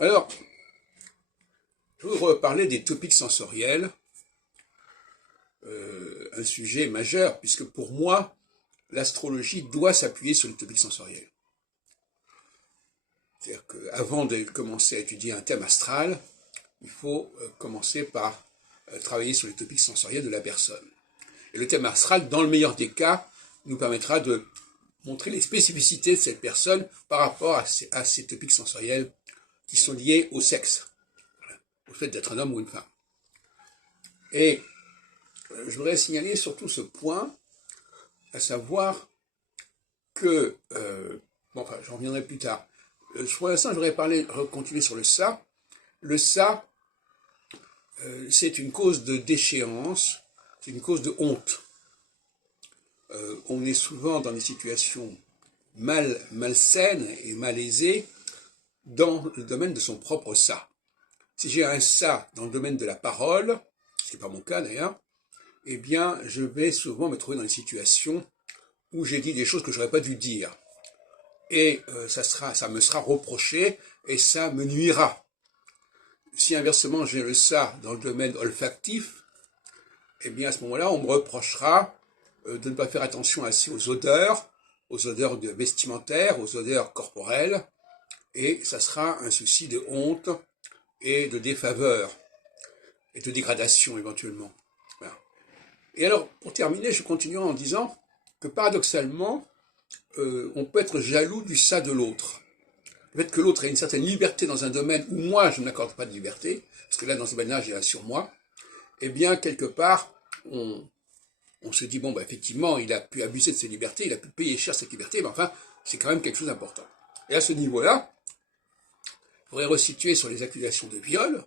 Alors, je voudrais parler des topics sensoriels, un sujet majeur, puisque pour moi, l'astrologie doit s'appuyer sur les topics sensoriels. C'est-à-dire qu'avant de commencer à étudier un thème astral, il faut commencer par travailler sur les topics sensoriels de la personne. Et le thème astral, dans le meilleur des cas, nous permettra de montrer les spécificités de cette personne par rapport à ces topics sensoriels qui sont liés au sexe, au fait d'être un homme ou une femme. Et je voudrais signaler surtout ce point, à savoir que, j'en reviendrai plus tard. Pour l'instant, je voudrais continuer sur le ça. Le ça, c'est une cause de déchéance, c'est une cause de honte. On est souvent dans des situations malsaines et malaisées dans le domaine de son propre ça. Si j'ai un ça dans le domaine de la parole, ce n'est pas mon cas d'ailleurs, eh bien, je vais souvent me trouver dans des situations où j'ai dit des choses que je n'aurais pas dû dire. Et ça me sera reproché et ça me nuira. Si inversement j'ai le ça dans le domaine olfactif, eh bien à ce moment-là, on me reprochera de ne pas faire attention assez aux odeurs vestimentaires, aux odeurs corporelles, et ça sera un souci de honte et de défaveur, et de dégradation éventuellement. Voilà. Et alors, pour terminer, je continuerai en disant que paradoxalement, on peut être jaloux du ça de l'autre. Le fait que l'autre ait une certaine liberté dans un domaine où moi je n'accorde pas de liberté, parce que là dans ce domaine-là j'ai un sur moi, eh bien quelque part on se dit bon effectivement il a pu abuser de ses libertés, il a pu payer cher cette liberté, mais enfin c'est quand même quelque chose d'important. Et à ce niveau-là, il faudrait resituer sur les accusations de viol,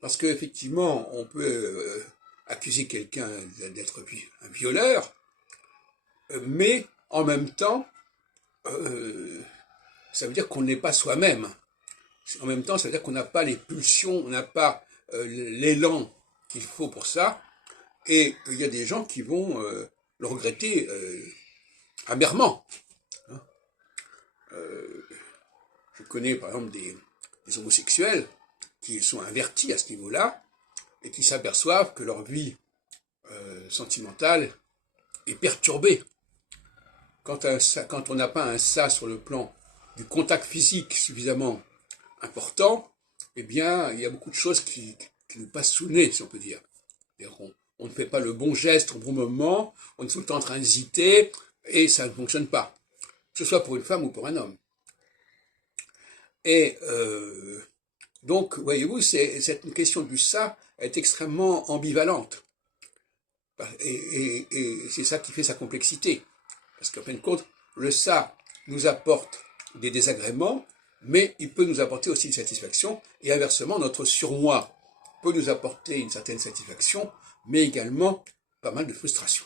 parce qu'effectivement on peut accuser quelqu'un d'être un violeur, mais en même temps ça veut dire qu'on n'est pas soi-même. En même temps, ça veut dire qu'on n'a pas les pulsions, on n'a pas l'élan qu'il faut pour ça. Et il y a des gens qui vont le regretter amèrement. Hein. Je connais par exemple des homosexuels qui sont avertis à ce niveau-là et qui s'aperçoivent que leur vie sentimentale est perturbée. Quand on n'a pas un ça sur le plan du contact physique suffisamment important, eh bien, il y a beaucoup de choses qui nous passent sous le nez, si on peut dire. On ne fait pas le bon geste au bon moment, on est tout le temps en train d'hésiter, et ça ne fonctionne pas. Que ce soit pour une femme ou pour un homme. Et donc, voyez-vous, cette question du ça est extrêmement ambivalente. Et c'est ça qui fait sa complexité. Parce qu'en fin de compte, le ça nous apporte des désagréments, mais il peut nous apporter aussi une satisfaction, et inversement, notre surmoi peut nous apporter une certaine satisfaction, mais également pas mal de frustration.